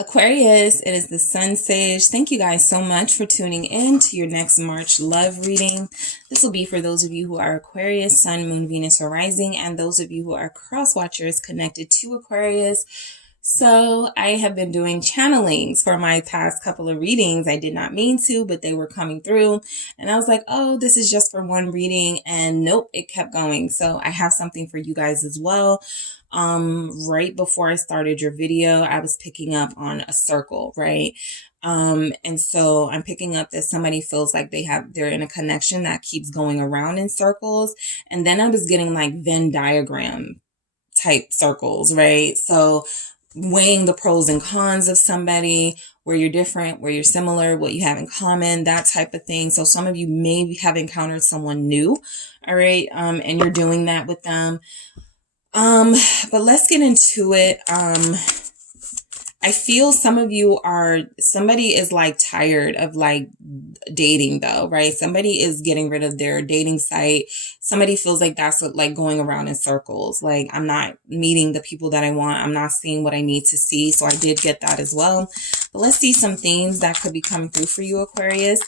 Aquarius, it is the Sun Sage. Thank you guys so much for tuning in to your next March love reading. This will be for those of you who are Aquarius, Sun, Moon, Venus, or Rising, and those of you who are cross watchers connected to Aquarius. So I have been doing channelings for my past couple of readings. I did not mean to, but they were coming through. And I was like, oh, this is just for one reading. And nope, it kept going. So I have something for you guys as well. Right before I started your video, I was picking up on a circle, right? And so I'm picking up that somebody feels like they're in a connection that keeps going around in circles. And then I was getting like Venn diagram type circles, right? So weighing the pros and cons of somebody, where you're different, where you're similar, what you have in common, that type of thing. So some of you may have encountered someone new, all right? And you're doing that with them. But let's get into it. I feel somebody is like tired of like dating though, right? Somebody is getting rid of their dating site. Somebody feels like that's like going around in circles. Like, I'm not meeting the people that I want. I'm not seeing what I need to see. So I did get that as well. But let's see some themes that could be coming through for you, Aquarius.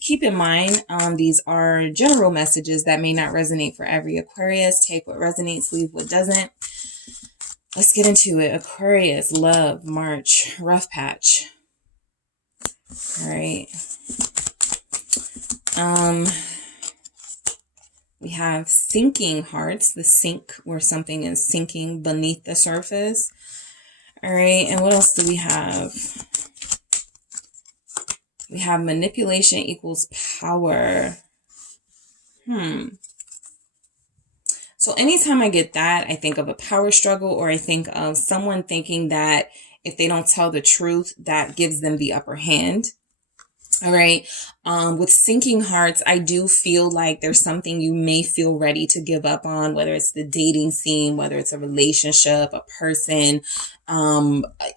Keep in mind, these are general messages that may not resonate for every Aquarius. Take what resonates, leave what doesn't. Let's get into it. Aquarius, love, March, rough patch. All right. We have sinking hearts, the sink where something is sinking beneath the surface. All right. And what else do we have? We have manipulation equals power. So anytime I get that, I think of a power struggle, or I think of someone thinking that if they don't tell the truth, that gives them the upper hand. All right. With sinking hearts, I do feel like there's something you may feel ready to give up on, whether it's the dating scene, whether it's a relationship, a person,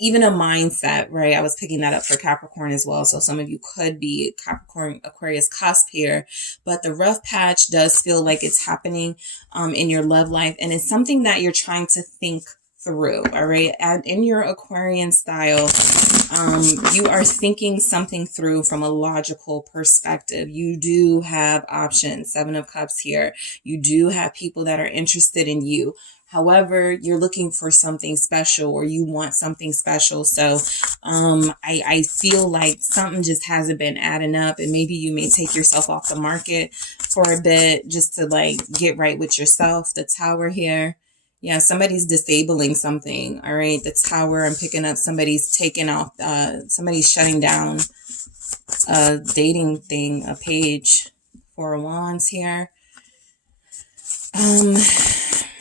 even a mindset, right? I was picking that up for Capricorn as well. So some of you could be Capricorn, Aquarius cusp here, but the rough patch does feel like it's happening, in your love life. And it's something that you're trying to think through. All right. And in your Aquarian style, you are thinking something through from a logical perspective. You do have options. 7 of Cups here. You do have people that are interested in you. However, you're looking for something special, or you want something special. So I feel like something just hasn't been adding up, and maybe you may take yourself off the market for a bit just to like get right with yourself. The Tower here. Yeah, somebody's disabling something. All right, the Tower, I'm picking up somebody's taking off, somebody's shutting down a dating thing, a page. 4 of Wands here.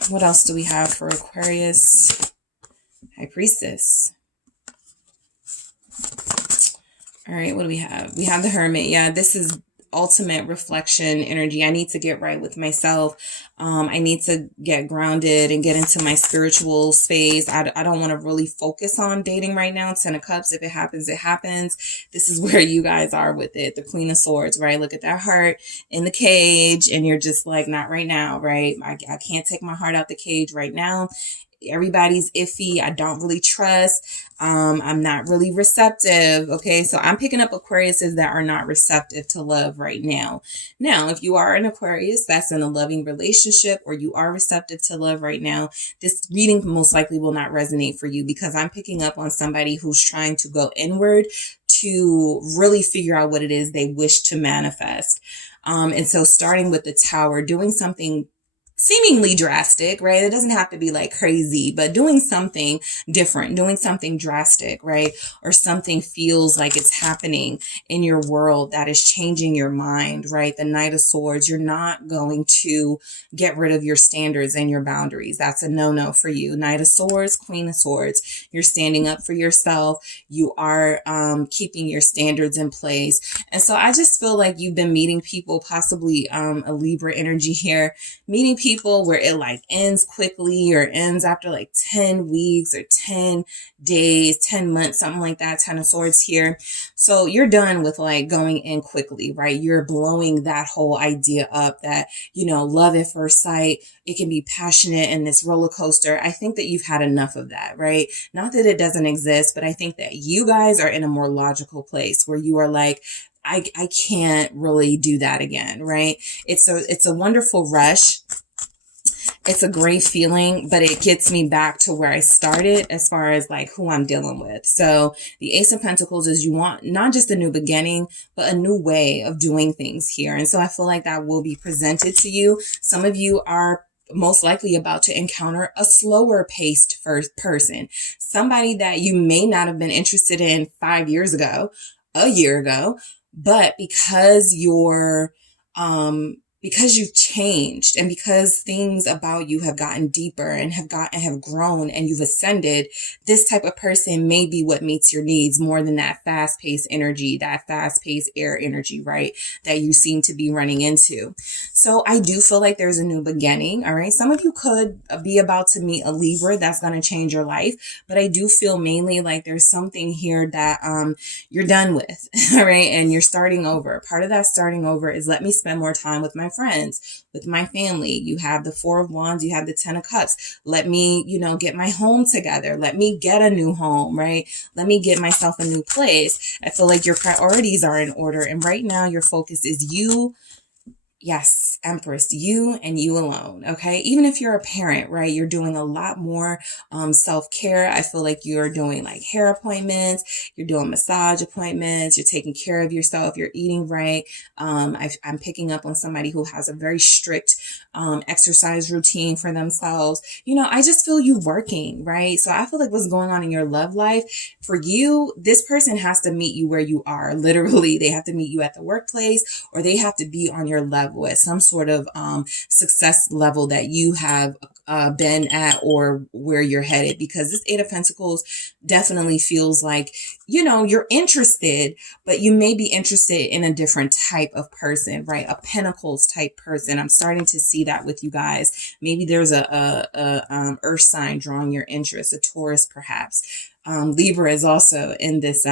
What else do we have for Aquarius? High Priestess. All right, what do we have? We have the Hermit. Yeah, this is ultimate reflection energy. I need to get right with myself. I need to get grounded and get into my spiritual space. I don't want to really focus on dating right now. 10 of Cups. If it happens, it happens. This is where you guys are with it. The Queen of Swords, right? Look at that heart in the cage, and you're just like, not right now, right? I can't take my heart out the cage right now. Everybody's iffy. I don't really trust. I'm not really receptive. Okay. So I'm picking up Aquariuses that are not receptive to love right now. Now, if you are an Aquarius that's in a loving relationship, or you are receptive to love right now, this reading most likely will not resonate for you, because I'm picking up on somebody who's trying to go inward to really figure out what it is they wish to manifest. And so starting with the Tower, doing something seemingly drastic, right? It doesn't have to be like crazy, but doing something different, doing something drastic, right? Or something feels like it's happening in your world that is changing your mind, right? The Knight of Swords, you're not going to get rid of your standards and your boundaries. That's a no-no for you. Knight of Swords, Queen of Swords, you're standing up for yourself. You are keeping your standards in place. And so I just feel like you've been meeting people, possibly a Libra energy here, meeting people people where it like ends quickly or ends after like 10 weeks or 10 days, 10 months, something like that. 10 of Swords here. So you're done with like going in quickly, right? You're blowing that whole idea up that, you know, love at first sight, it can be passionate and this roller coaster. I think that you've had enough of that, right? Not that it doesn't exist, but I think that you guys are in a more logical place where you are like, I can't really do that again, right? It's a wonderful rush. It's a great feeling, but it gets me back to where I started as far as like who I'm dealing with. So the Ace of Pentacles is you want not just a new beginning, but a new way of doing things here. And so I feel like that will be presented to you. Some of you are most likely about to encounter a slower paced first person, somebody that you may not have been interested in 5 years ago, a year ago, but because you've changed and because things about you have gotten deeper and have grown and you've ascended, this type of person may be what meets your needs more than that fast-paced energy, that fast-paced air energy, right? That you seem to be running into. So I do feel like there's a new beginning. All right. Some of you could be about to meet a Libra that's going to change your life, but I do feel mainly like there's something here that, you're done with. All right. And you're starting over. Part of that starting over is let me spend more time with my friends, with my family. You have the Four of Wands, you have the Ten of Cups. Let me, get my home together. Let me get a new home, right? Let me get myself a new place. I feel like your priorities are in order. And right now your focus is you. Yes, Empress, you and you alone. Okay. Even if you're a parent, right? You're doing a lot more self-care. I feel like you're doing like hair appointments. You're doing massage appointments. You're taking care of yourself. You're eating right. I'm picking up on somebody who has a very strict exercise routine for themselves. I just feel you working, right? So I feel like what's going on in your love life for you, this person has to meet you where you are. Literally, they have to meet you at the workplace or they have to be on your level at some sort of success level that you have been at or where you're headed, because this Eight of Pentacles definitely feels like, you're interested, but you may be interested in a different type of person, right? A Pentacles type person. I'm starting to see that with you guys. Maybe there's a earth sign drawing your interest, a Taurus perhaps. Libra is also in this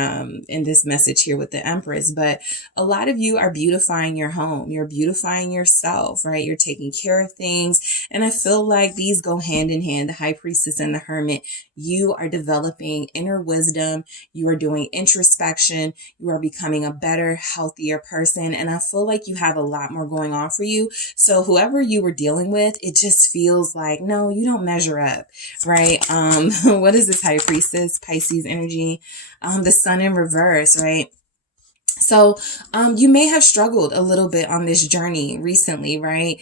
message here with the Empress, but a lot of you are beautifying your home. You're beautifying yourself, right? You're taking care of things. And I feel like these go hand in hand, the High Priestess and the Hermit. You are developing inner wisdom. You are doing introspection. You are becoming a better, healthier person. And I feel like you have a lot more going on for you. So whoever you were dealing with, it just feels like, no, you don't measure up, right? What is this High Priestess? Pisces energy, the Sun in reverse, right? So you may have struggled a little bit on this journey recently, right?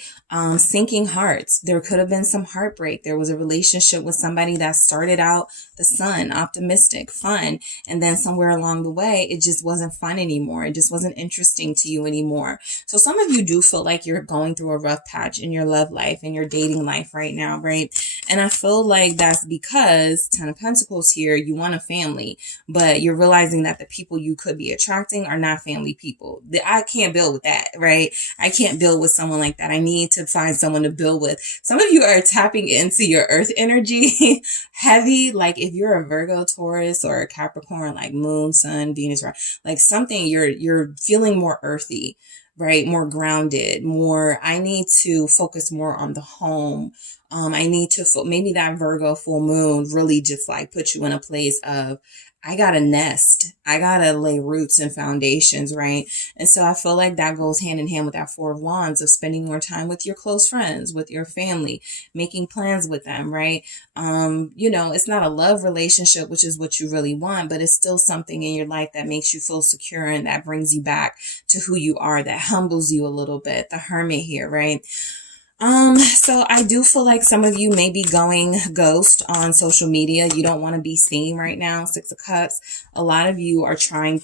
Sinking hearts. There could have been some heartbreak. There was a relationship with somebody that started out the sun, optimistic, fun. And then somewhere along the way, it just wasn't fun anymore. It just wasn't interesting to you anymore. So some of you do feel like you're going through a rough patch in your love life and your dating life right now, right? And I feel like that's because Ten of Pentacles here, you want a family, but you're realizing that the people you could be attracting are not family people. I can't build with that, right? I can't build with someone like that. I need to find someone to build with. Some of you are tapping into your earth energy heavy. Like if you're a Virgo, Taurus, or a Capricorn, like Moon, Sun, Venus, right? Like something you're feeling more earthy, right? More grounded, more, I need to focus more on the home. I need to, maybe that Virgo full moon really just like put you in a place of, I gotta nest. I gotta lay roots and foundations, right? And so I feel like that goes hand in hand with that Four of Wands of spending more time with your close friends, with your family, making plans with them, right? It's not a love relationship, which is what you really want, but it's still something in your life that makes you feel secure and that brings you back to who you are, that humbles you a little bit. The Hermit here, right? So I do feel like some of you may be going ghost on social media. You don't want to be seen right now. Six of Cups. A lot of you are trying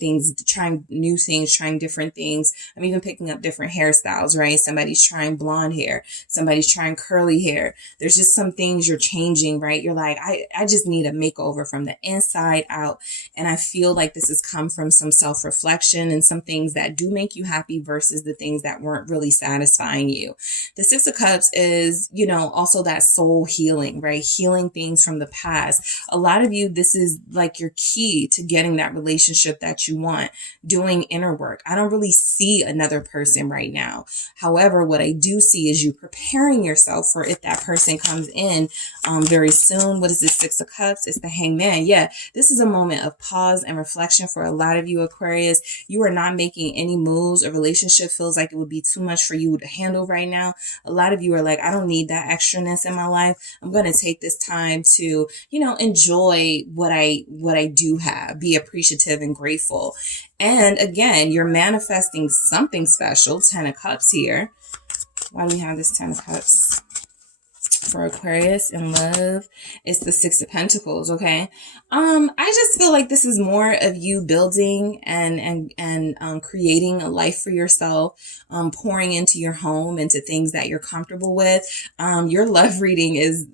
new things, trying different things. I'm even picking up different hairstyles, right? Somebody's trying blonde hair. Somebody's trying curly hair. There's just some things you're changing, right? You're like, I just need a makeover from the inside out. And I feel like this has come from some self-reflection and some things that do make you happy versus the things that weren't really satisfying you. The Six of Cups is, you know, also that soul healing, right? Healing things from the past. A lot of you, this is like your key to getting that relationship that you want, doing inner work. I don't really see another person right now. However, what I do see is you preparing yourself for if that person comes in very soon. What is this 6 of Cups? It's the Hangman. Yeah, this is a moment of pause and reflection for a lot of you Aquarius. You are not making any moves. A relationship feels like it would be too much for you to handle right now. A lot of you are like, I don't need that extraness in my life. I'm going to take this time to, you know, enjoy what I do have, be appreciative and grateful. And again, you're manifesting something special. 10 of Cups here. Why do we have this 10 of Cups? For Aquarius in love, it's the 6 of Pentacles. Okay. I just feel like this is more of you building and creating a life for yourself, pouring into your home, into things that you're comfortable with. Your love reading is,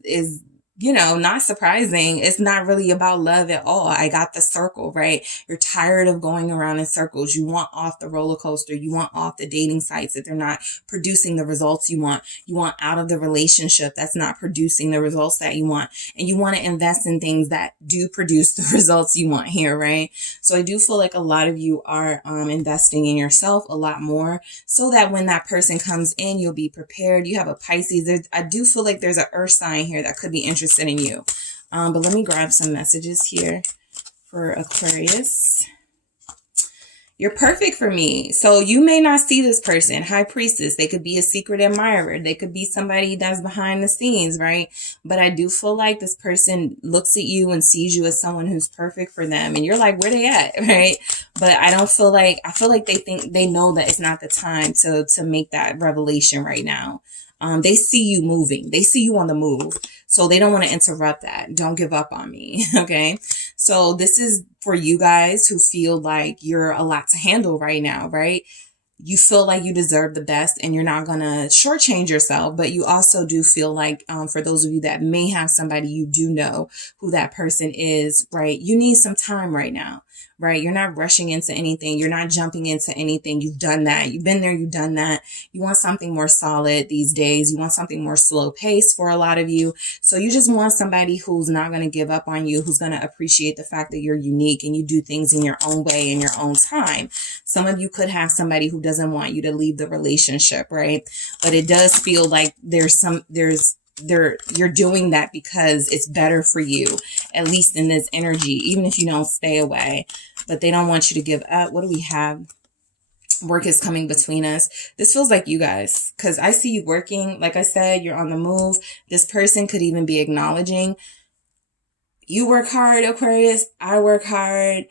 you know, not surprising. It's not really about love at all. I got the circle, right? You're tired of going around in circles. You want off the roller coaster. You want off the dating sites that they're not producing the results you want. You want out of the relationship that's not producing the results that you want. And you want to invest in things that do produce the results you want here, right? So I do feel like a lot of you are investing in yourself a lot more so that when that person comes in, you'll be prepared. You have a Pisces. I do feel like there's an earth sign here that could be interested in you. But let me grab some messages here for Aquarius. You're perfect for me. So you may not see this person, High Priestess. They could be a secret admirer. They could be somebody that's behind the scenes, right? But I do feel like this person looks at you and sees you as someone who's perfect for them. And you're like, where they at, right? But I feel like they know that it's not the time to make that revelation right now. They see you moving. They see you on the move. So they don't want to interrupt that. Don't give up on me. Okay. So this is for you guys who feel like you're a lot to handle right now, right? You feel like you deserve the best and you're not going to shortchange yourself, but you also do feel like, for those of you that may have somebody, you do know who that person is, right? You need some time right now, right? You're not rushing into anything. You're not jumping into anything. You've done that. You've been there. You've done that. You want something more solid these days. You want something more slow paced for a lot of you. So you just want somebody who's not going to give up on you, who's going to appreciate the fact that you're unique and you do things in your own way, in your own time. Some of you could have somebody who doesn't want you to leave the relationship, right? But it does feel like you're doing that because it's better for you, at least in this energy, even if you don't stay away. But they don't want you to give up. What do we have? Work is coming between us. This feels like you guys, because I see you working. Like I said, you're on the move. This person could even be acknowledging you work hard, Aquarius. I work hard.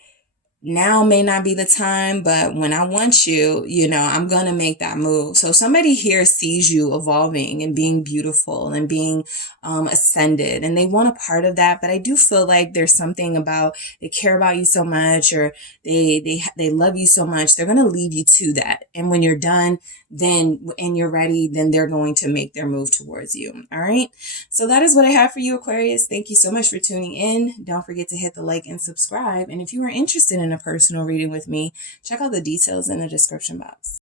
Now may not be the time, but when I want you, you know, I'm going to make that move. So somebody here sees you evolving and being beautiful and being ascended, and they want a part of that. But I do feel like there's something about they care about you so much, or they love you so much. They're going to lead you to that. And when you're done, then, and you're ready, then they're going to make their move towards you. All right. So that is what I have for you, Aquarius. Thank you so much for tuning in. Don't forget to hit the like and subscribe. And if you are interested in a personal reading with me, check out the details in the description box.